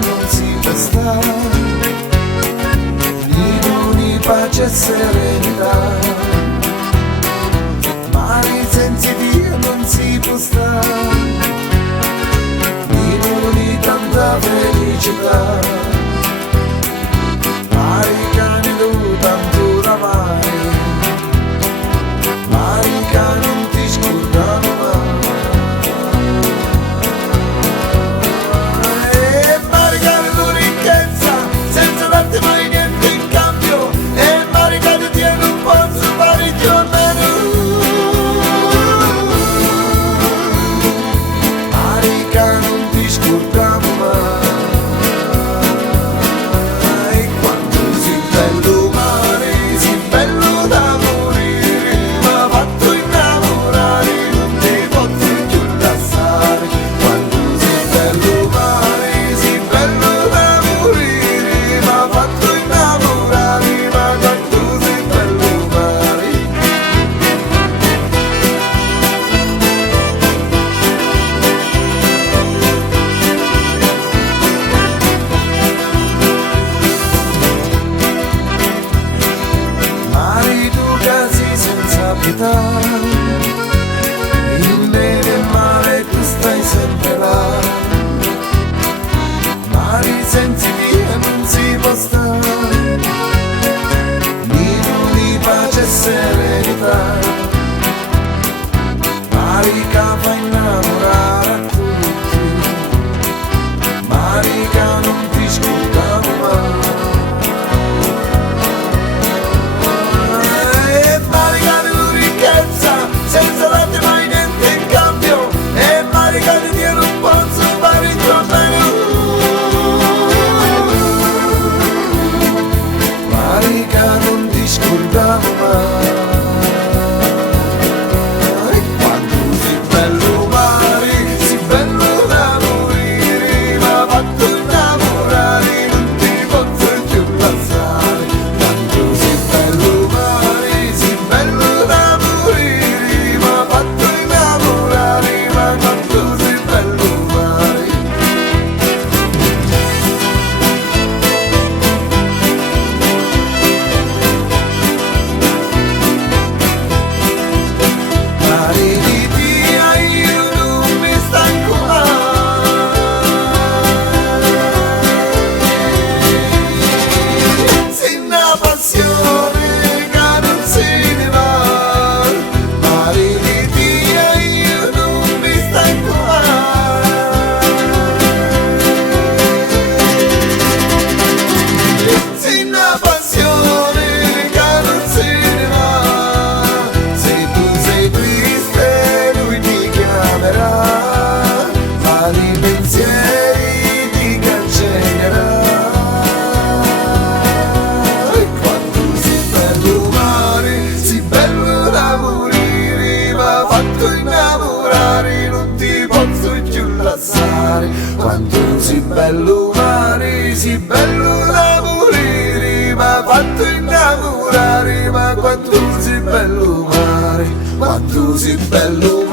non si può stare, in pace e serenità, mari senza Dio non si può stare, in tanta felicità, mari cani tu tanto da mare, mari che non ti scordano mai. Il bene e il male tu stai sempre là, mari senza Dio non si può stare, nido di pace e serenità, mari che fa innamorare a tutti, mari che non ti scordano mai. Senza date mai niente in cambio, e mari che di Dio non posso fare il tuo bene. Mari che non ti scordavo mai. Quanto sei bello mare, sei bello da morire, ma fatto innamorare non ti posso più lasciare. Quanto sei bello mare, sei bello da morire, quanto sei bello mare, sei bello da morire, ma fatto innamorare, ma quanto sei bello mare, quanto sei bello